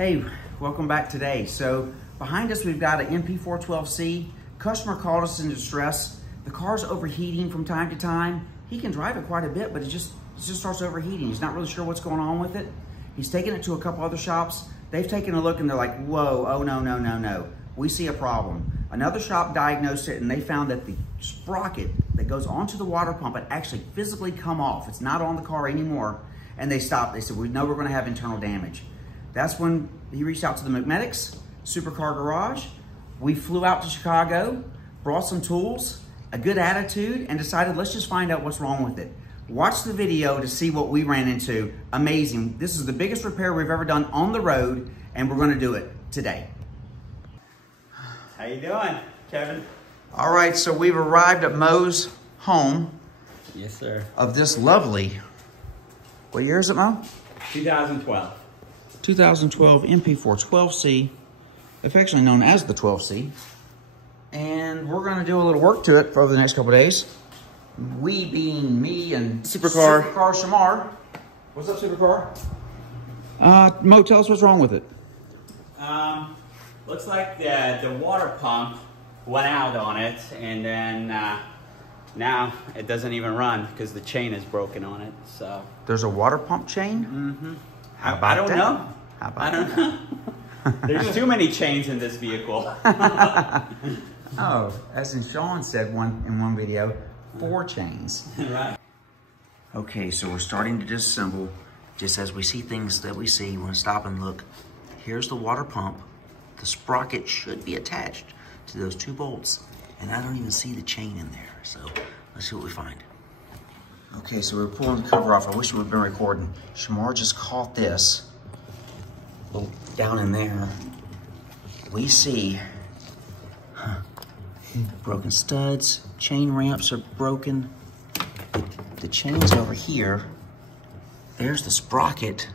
Hey, welcome back today. So behind us, we've got an MP412C. Customer called us in distress. The car's overheating from time to time. He can drive it quite a bit, but it just starts overheating. He's not really sure what's going on with it. He's taken it to a couple other shops. They've taken a look and they're like, whoa, oh no. We see a problem. Another shop diagnosed it and they found that the sprocket that goes onto the water pump had actually physically come off. It's not on the car anymore. And they stopped. They said, we know we're gonna have internal damage. That's when he reached out to the McMedics Supercar Garage. We flew out to Chicago, brought some tools, a good attitude, and decided let's just find out what's wrong with it. Watch the video to see what we ran into. Amazing. This is the biggest repair we've ever done on the road, and we're gonna do it today. How you doing, Kevin? All right, so we've arrived at Mo's home. Yes, sir. Of this lovely, what year is it, Mo? 2012. 2012 MP412C, affectionately known as the 12C. And we're gonna do a little work to it for over the next couple of days. We being me and Supercar Shamar. What's up, Supercar? Mo, tell us what's wrong with it. Looks like the water pump went out on it, and then now it doesn't even run because the chain is broken on it. So there's a water pump chain? Mm-hmm. How about I don't know. How about I don't know. There's too many chains in this vehicle. Oh, as in Sean said in one video, 4 chains. Right. Okay, so we're starting to disassemble. Just as we see things that we see, we're gonna stop and look. Here's the water pump. The sprocket should be attached to those 2 bolts, and I don't even see the chain in there. So let's see what we find. Okay, so we're pulling the cover off. I wish we would have been recording. Shamar just caught this. Down in there, we see broken studs, chain ramps are broken. The chain's over here. There's the sprocket.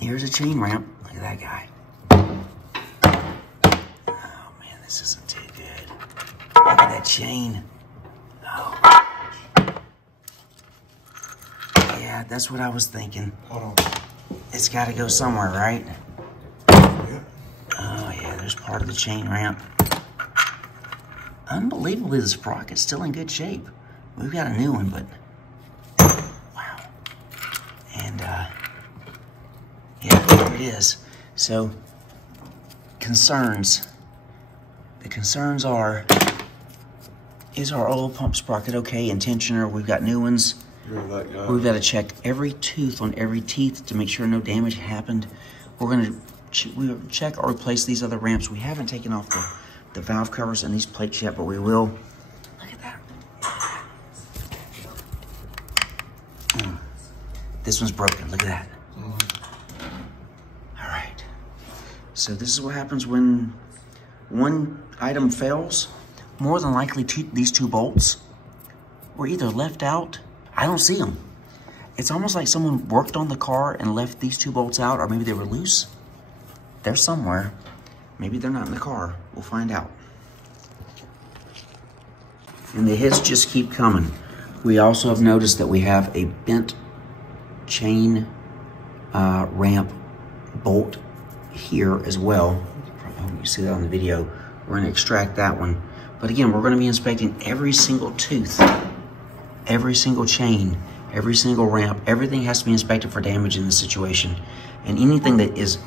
Here's a chain ramp. Look at that guy. Oh man, this isn't too good. Look at that chain. Oh. Yeah, that's what I was thinking. Hold on. It's got to go somewhere, right? Yep. Oh yeah, there's part of the chain ramp. Unbelievably, the sprocket's still in good shape. We've got a new one, but wow. And yeah, there it is. So concerns. The concerns are, is our oil pump sprocket okay in tension, or we've got new ones? We've got to check every tooth on every teeth to make sure no damage happened. We're going to check or replace these other ramps. We haven't taken off the valve covers and these plates yet, but we will. Look at that. This one's broken. Look at that. All right. So this is what happens when one item fails. More than likely, these 2 bolts were either left out. I don't see them. It's almost like someone worked on the car and left these 2 bolts out, or maybe they were loose. They're somewhere. Maybe they're not in the car. We'll find out. And the hits just keep coming. We also have noticed that we have a bent chain ramp bolt here as well. You see that on the video. We're gonna extract that one. But again, we're gonna be inspecting every single tooth, every single chain, every single ramp. Everything has to be inspected for damage in this situation. And anything that is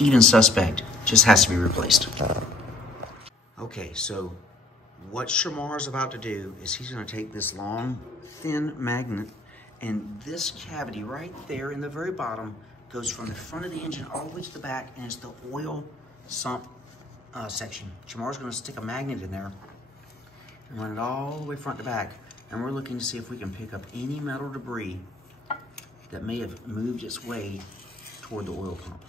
even suspect just has to be replaced. Okay, so what Shamar's about to do is he's gonna take this long, thin magnet, and this cavity right there in the very bottom goes from the front of the engine all the way to the back, and it's the oil sump section. Shamar's gonna stick a magnet in there and run it all the way front to back. And we're looking to see if we can pick up any metal debris that may have moved its way toward the oil pump.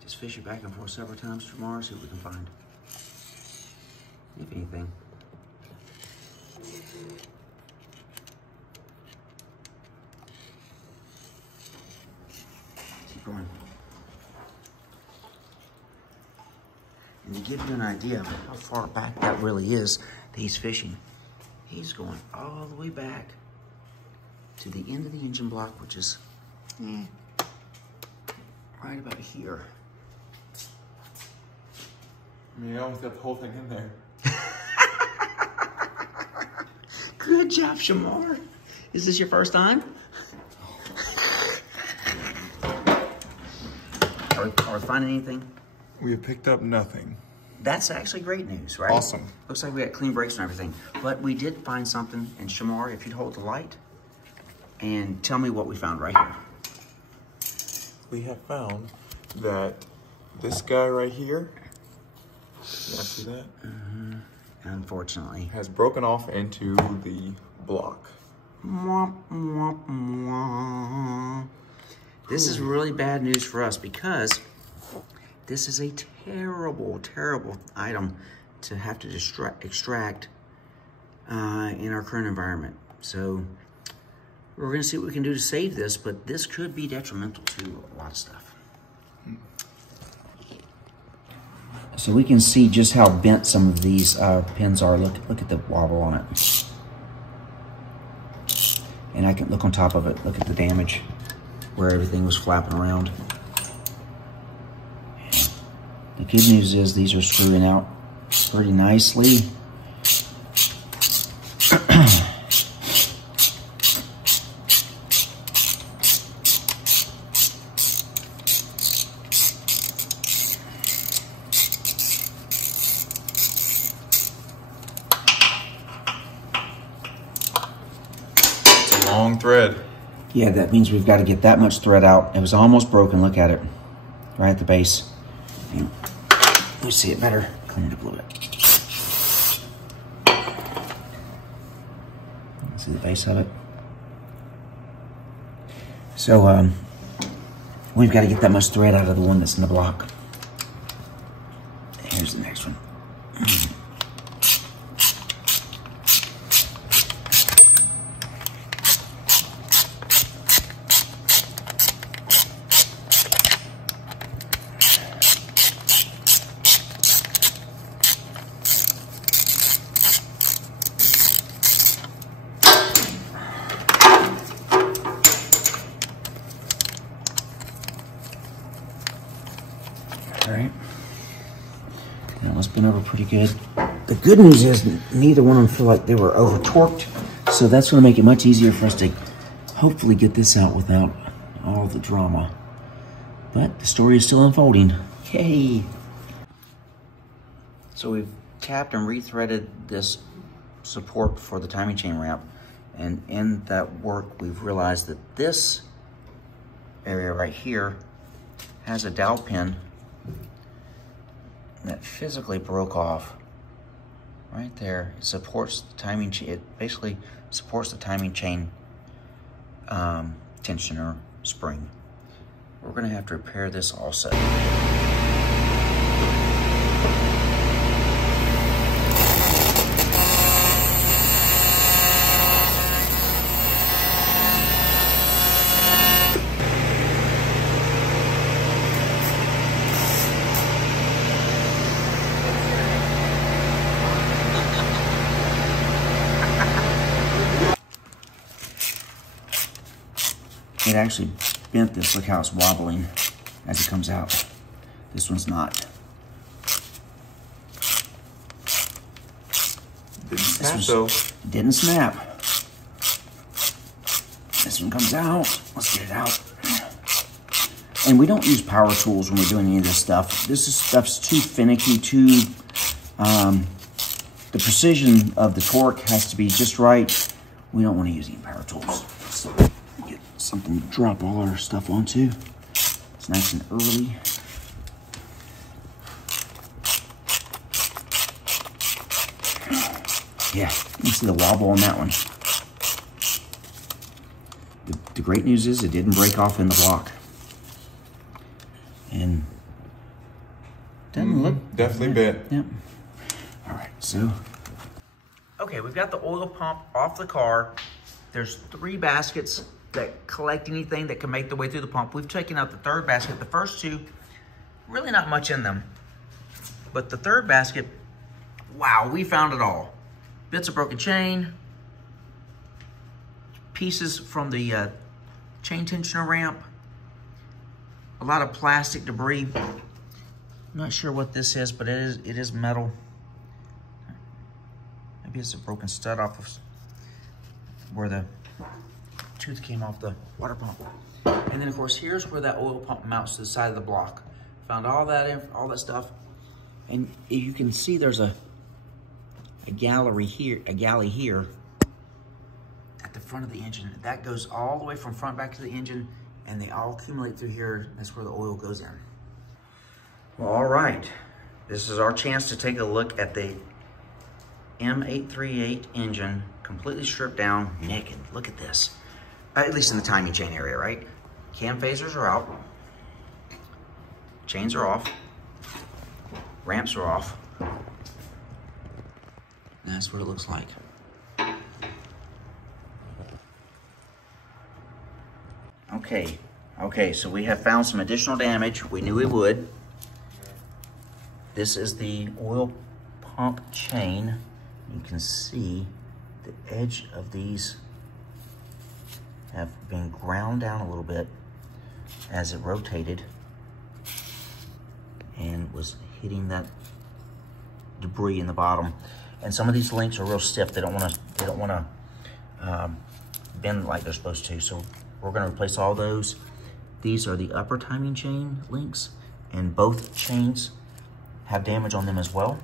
Just fish it back and forth several times tomorrow, see what we can find. If anything. Keep going. And to give you an idea of how far back that really is that he's fishing, he's going all the way back to the end of the engine block, which is right about here. I mean, you almost got the whole thing in there. Good job, Shamar. Is this your first time? Are we finding anything? We have picked up nothing. That's actually great news, right? Awesome. Looks like we got clean brakes and everything. But we did find something. And Shamar, if you'd hold the light and tell me what we found right here. We have found that this guy right here, you see that? Unfortunately. Has broken off into the block. This is really bad news for us because this is a terrible, terrible item to have to extract in our current environment. So we're gonna see what we can do to save this, but this could be detrimental to a lot of stuff. So we can see just how bent some of these pins are. Look at the wobble on it. And I can look on top of it, look at the damage where everything was flapping around. The good news is these are screwing out pretty nicely. Long thread. Yeah, that means we've got to get that much thread out. It was almost broken. Look at it. Right at the base. Yeah. Let's see it better. Clean it up a little bit. See the base of it? So, we've got to get that much thread out of the one that's in the block. Here's the next one. All right, that one's been over pretty good. The good news is neither one of them feel like they were over torqued, so that's going to make it much easier for us to hopefully get this out without all the drama. But the story is still unfolding. Yay! So we've tapped and rethreaded this support for the timing chain ramp, and in that work we've realized that this area right here has a dowel pin that physically broke off right there. It supports the timing chain. It basically supports the timing chain tensioner spring. We're gonna have to repair this also. It actually bent this. Look how it's wobbling as it comes out. This one's not. Didn't snap though. Didn't snap. This one comes out. Let's get it out. And we don't use power tools when we're doing any of this stuff. Stuff's too finicky, the precision of the torque has to be just right. We don't want to use any power tools. So get something to drop all our stuff onto. It's nice and early. Yeah, you see the wobble on that one. The great news is it didn't break off in the block. And doesn't look definitely bent. Yep. All right, so. Okay, we've got the oil pump off the car. There's 3 baskets that collect anything that can make their way through the pump. We've taken out the 3rd basket. The first 2, really not much in them. But the 3rd basket, wow, we found it all. Bits of broken chain, pieces from the chain tensioner ramp, a lot of plastic debris. I'm not sure what this is, but it is metal. Maybe it's a broken stud off of where the tooth came off the water pump. And then of course, here's where that oil pump mounts to the side of the block. Found all that stuff. And you can see there's a galley here at the front of the engine. That goes all the way from front back to the engine, and they all accumulate through here. That's where the oil goes in. Well, all right. This is our chance to take a look at the M838 engine, completely stripped down, naked. Look at this. At least in the timing chain area, right? Cam phasers are out. Chains are off. Ramps are off. And that's what it looks like. Okay, so we have found some additional damage. We knew we would. This is the oil pump chain. You can see the edge of these have been ground down a little bit as it rotated and was hitting that debris in the bottom. And some of these links are real stiff. They don't want to bend like they're supposed to. So we're going to replace all those. These are the upper timing chain links, and both chains have damage on them as well.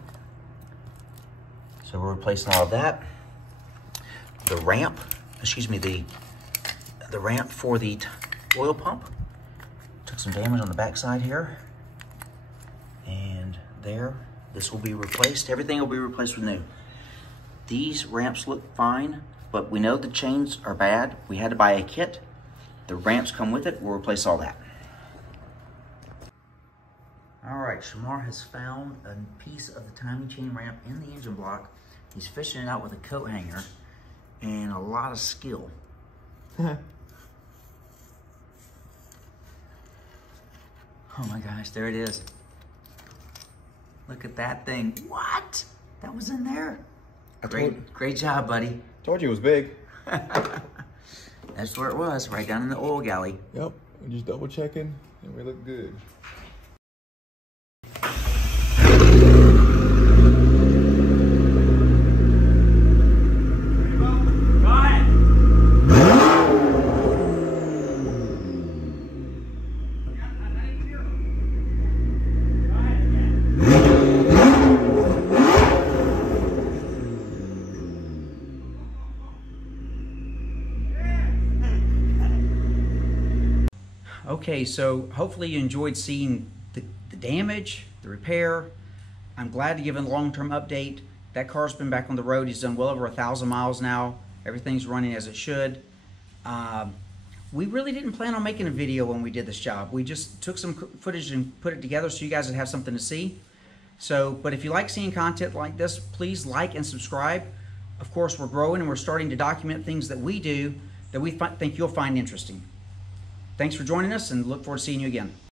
So we're replacing all of that. The ramp, the ramp for the oil pump took some damage on the backside here. And there, this will be replaced. Everything will be replaced with new. These ramps look fine, but we know the chains are bad. We had to buy a kit. The ramps come with it. We'll replace all that. All right, Shamar has found a piece of the timing chain ramp in the engine block. He's fishing it out with a coat hanger and a lot of skill. Oh my gosh, there it is. Look at that thing. What? That was in there. Great job, buddy. Told you it was big. That's where it was, right down in the oil galley. Yep, we're just double checking and we look good. Okay, so hopefully you enjoyed seeing the damage, the repair. I'm glad to give a long-term update. That car's been back on the road. He's done well over 1,000 miles now. Everything's running as it should. We really didn't plan on making a video when we did this job. We just took some footage and put it together so you guys would have something to see. So, but if you like seeing content like this, please like and subscribe. Of course, we're growing and we're starting to document things that we do that we think you'll find interesting. Thanks for joining us, and look forward to seeing you again.